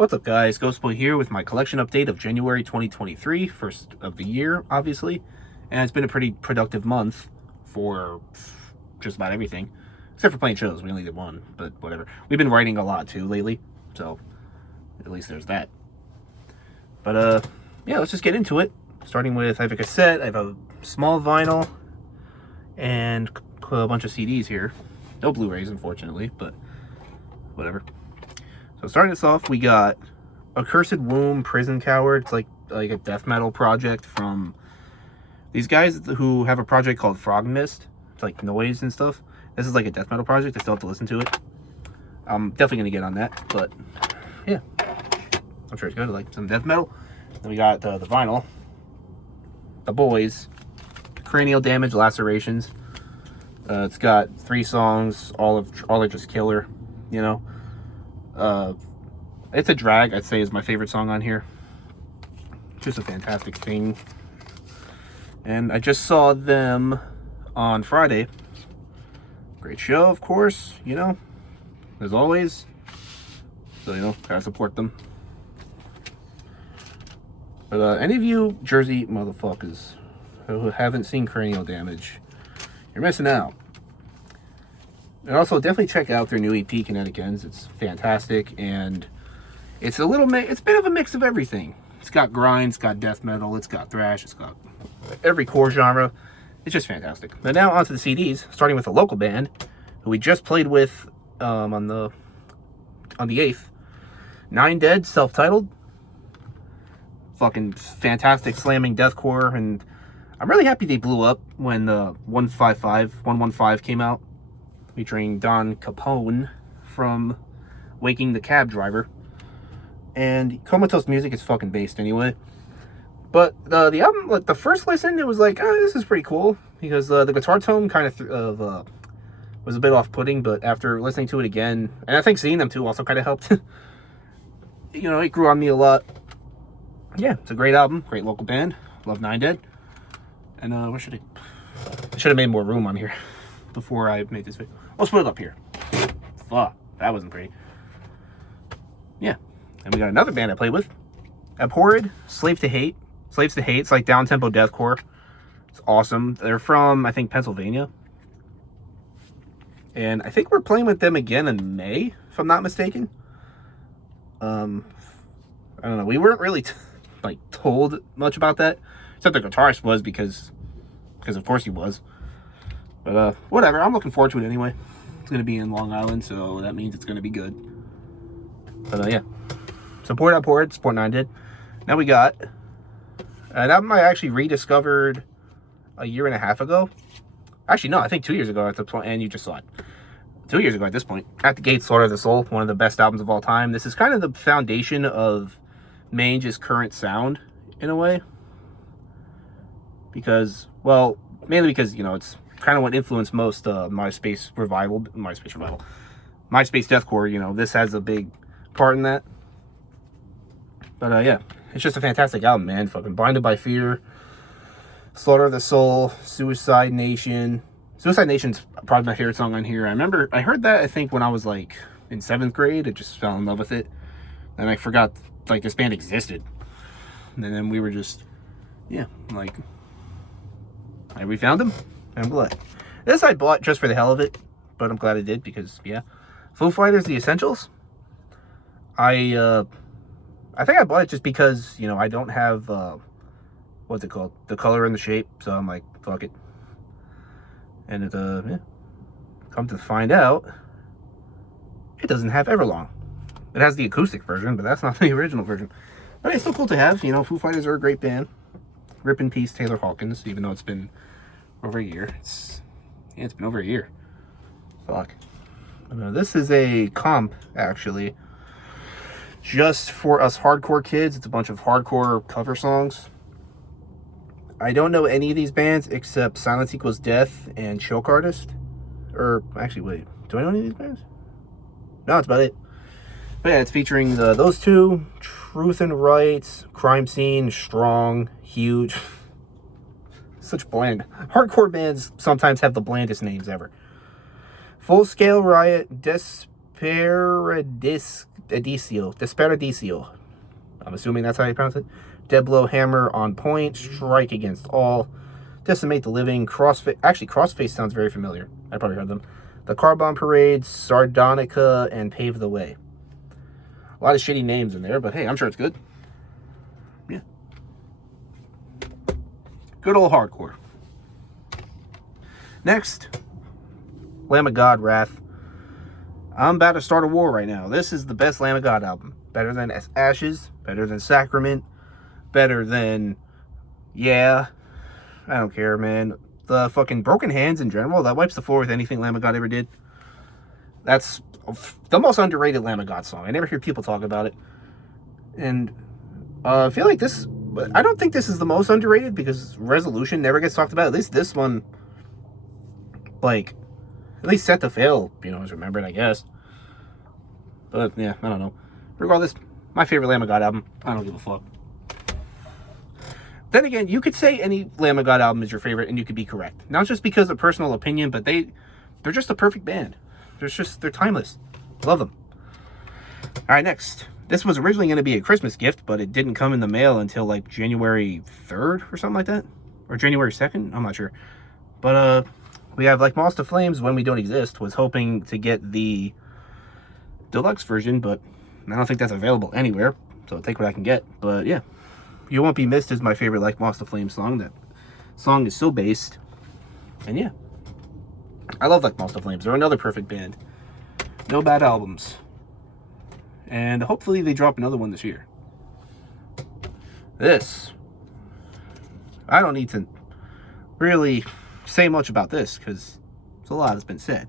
What's up, guys? Ghostboy here with my collection update of January 2023, first of the year, obviously. And it's been a pretty productive month for just about everything, except for playing shows. We only did one, but whatever. We've been writing a lot too lately, so at least there's that. But yeah, let's just get into it. Starting with, I have a cassette, I have a small vinyl, and a bunch of CDs here. No Blu-rays, unfortunately, but whatever. So starting us off, we got Accursed Womb, Prison Coward. It's like a death metal project from these guys who have a project called Frog Mist. It's like noise and stuff. This is like a death metal project. I still have to listen to it. I'm definitely going to get on that, but yeah. I'm sure it's good. I like some death metal. Then we got the vinyl. The Boys. Cranial Damage, Lacerations. It's got 3 songs. All are just killer, you know. It's a Drag, I'd say, is my favorite song on here. Just a fantastic thing. And I just saw them on Friday. Great show, of course, you know, as always. So, you know, gotta support them. But any of you Jersey motherfuckers who haven't seen Cranial Damage, you're missing out. And also, definitely check out their new EP, Kinetic Ends. It's fantastic, and it's a bit of a mix of everything. It's got grind, it's got death metal, it's got thrash, it's got every core genre. It's just fantastic. But now onto the CDs, starting with a local band who we just played with on the 8th. Nine Dead, self-titled. Fucking fantastic slamming deathcore, and I'm really happy they blew up when the 115 came out, featuring Don Capone from Waking the Cab Driver. And Comatose music is fucking based anyway. But the album, like the first listen, it was like, oh, this is pretty cool, because the guitar tone kind of was a bit off-putting. But after listening to it again, and I think seeing them too also kind of helped. You know, it grew on me a lot. Yeah, it's a great album, great local band. Love Nine Dead. And where should I should have made more room on here before I made this video. I'll split it up here. Fuck, that wasn't pretty. Yeah, and we got another band I played with. Abhorred, Slaves to Hate. It's like down-tempo deathcore. It's awesome. They're from, I think, Pennsylvania. And I think we're playing with them again in May, if I'm not mistaken. I don't know. We weren't really told much about that. Except the guitarist was, because of course he was. But whatever. I'm looking forward to it anyway. It's going to be in Long Island, so that means it's going to be good. But yeah. Support Abhorred, support Nine Dead. Now we got an album I actually rediscovered a year and a half ago. Actually, no, I think 2 years ago at the point, and you just saw it. 2 years ago at this point. At the Gates, Slaughter of the Soul, one of the best albums of all time. This is kind of the foundation of Mange's current sound, in a way. Because, well, mainly because, you know, it's kind of what influenced most MySpace deathcore. You know, this has a big part in that. But yeah, it's just a fantastic album, man. Fucking Blinded by Fear, Slaughter of the Soul, Suicide Nation. Suicide Nation's probably my favorite song on here. I heard that, I think, when I was like in 7th grade. I just fell in love with it. And I forgot like this band existed. And then we were just, yeah, like, we found them. I'm glad. This I bought just for the hell of it, but I'm glad I did, because yeah. Foo Fighters, The Essentials. I think I bought it just because, you know, I don't have what's it called? The color and the shape, so I'm like, fuck it. And it yeah. Come to find out, it doesn't have Everlong. It has the acoustic version, but that's not the original version. But it's still cool to have. You know, Foo Fighters are a great band. Rip in peace, Taylor Hawkins, even though it's been over a year. It's been over a year. Fuck. This is a comp, actually, just for us hardcore kids. It's a bunch of hardcore cover songs. I don't know any of these bands except Silence Equals Death and Choke Artist. Or, actually, wait. Do I know any of these bands? No, that's about it. But yeah, it's featuring those two. Truth and Rights, Crime Scene, Strong, Huge. Such bland. Hardcore bands sometimes have the blandest names ever. Full Scale Riot, Desperadicio. I'm assuming that's how you pronounce it. Dead blow hammer on point. Strike against all. Decimate the living. Crossface. Actually, Crossface sounds very familiar. I probably heard them. The Carbon Parade, Sardonica, and Pave the Way. A lot of shitty names in there, but hey, I'm sure it's good. Yeah. Good old hardcore. Next, Lamb of God, Wrath. I'm about to start a war right now. This is the best Lamb of God album. Better than Ashes, better than Sacrament, better than, yeah, I don't care, man. The fucking Broken Hands in general, that wipes the floor with anything Lamb of God ever did. That's the most underrated Lamb of God song. I never hear people talk about it. And I feel like this, I don't think this is the most underrated because Resolution never gets talked about. At least this one, like, at least Set to Fail, you know, is remembered, I guess. But yeah, I don't know. Regardless, my favorite Lamb of God album. I don't give a fuck. Then again, you could say any Lamb of God album is your favorite and you could be correct. Not just because of personal opinion, but they're just a perfect band. They're timeless. Love them. All right, next. This was originally going to be a Christmas gift, but it didn't come in the mail until like January 3rd or something like that. Or January 2nd? I'm not sure. But we have like Moss to Flames, When We Don't Exist. Was hoping to get the deluxe version, but I don't think that's available anywhere. So I'll take what I can get. But yeah. You Won't Be Missed is my favorite Like Moss to Flames song. That song is so based. And yeah. I love Like Moss to Flames. They're another perfect band. No bad albums. And hopefully they drop another one this year. This. I don't need to really say much about this because a lot has been said.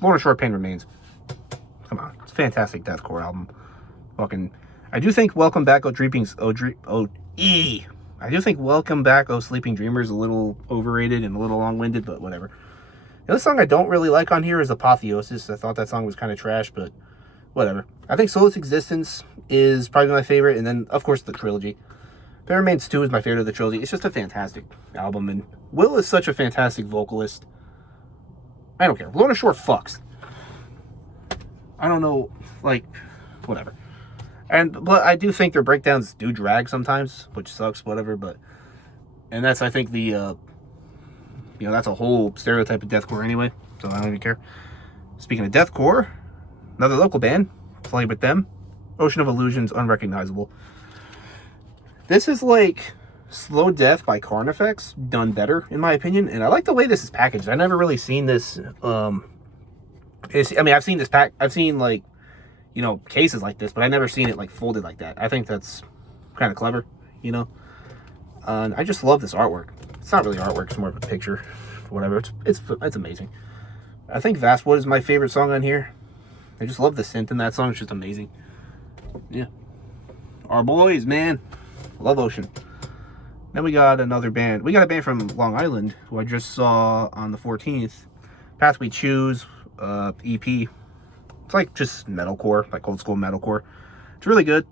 Lorna Shore Pain Remains. Come on. It's a fantastic deathcore album. Fucking... I do think Welcome Back, I do think Welcome Back, Oh Sleeping Dreamer is a little overrated and a little long-winded, but whatever. The other song I don't really like on here is Apotheosis. I thought that song was kind of trash, but whatever. I think Soulless Existence is probably my favorite, and then, of course, the trilogy. Pain Remains 2 is my favorite of the trilogy. It's just a fantastic album, and Will is such a fantastic vocalist. I don't care. Lorna Shore fucks. I don't know, like, whatever. But I do think their breakdowns do drag sometimes, which sucks, whatever, and that's, I think, that's a whole stereotype of deathcore anyway, so I don't even care. Speaking of deathcore, another local band, played with them, Ocean of Illusions, Unrecognizable. This is like Slow Death by Carnifex, done better, in my opinion, and I like the way this is packaged. I've never really seen this, I've seen this I've seen, like, you know, cases like this, but I've never seen it, like, folded like that. I think that's kind of clever, you know? And I just love this artwork. It's not really artwork, it's more of a picture, whatever. It's amazing. I think Vastwood is my favorite song on here. I just love the synth in that song. It's just amazing. Yeah. Our boys, man. Love Ocean. Then we got another band. We got a band from Long Island who I just saw on the 14th. Path We Choose, EP. It's like just metalcore, like old school metalcore. It's really good.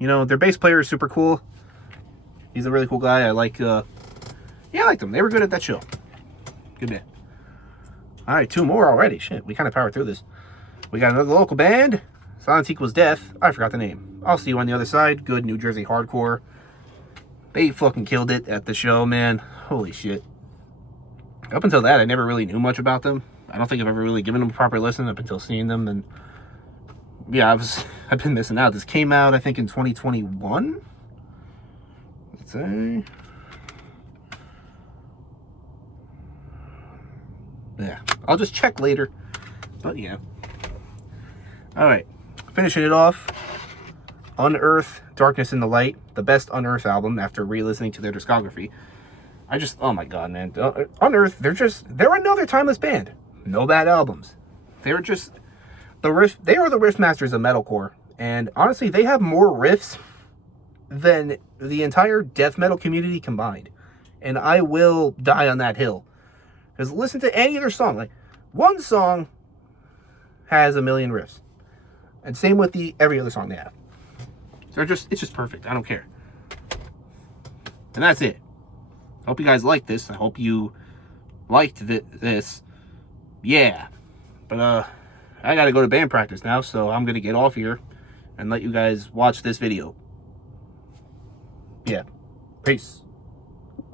You know, their bass player is super cool. He's a really cool guy. I liked them. They were good at that show. Good band. All right, 2 more already. Shit, we kind of powered through this. We got another local band. Silence Equals Death. I forgot the name. I'll See You on the Other Side. Good New Jersey hardcore. They fucking killed it at the show, man. Holy shit. Up until that, I never really knew much about them. I don't think I've ever really given them a proper listen up until seeing them, and yeah, I've been missing out. This came out, I think, in 2021. Let's say, yeah, I'll just check later. But yeah, all right, finishing it off. Unearth, Darkness in the Light, the best Unearth album after re-listening to their discography. Oh my god, man, Unearth, they're another timeless band. No bad albums. They're just they are the riff masters of metalcore, and honestly, they have more riffs than the entire death metal community combined. And I will die on that hill. Because listen to any of their song. Like, one song has a million riffs. And same with every other song they have. It's just perfect. I don't care. And that's it. I hope you guys liked this. I hope you liked this. Yeah. But, I gotta go to band practice now, so I'm gonna get off here and let you guys watch this video. Yeah. Peace.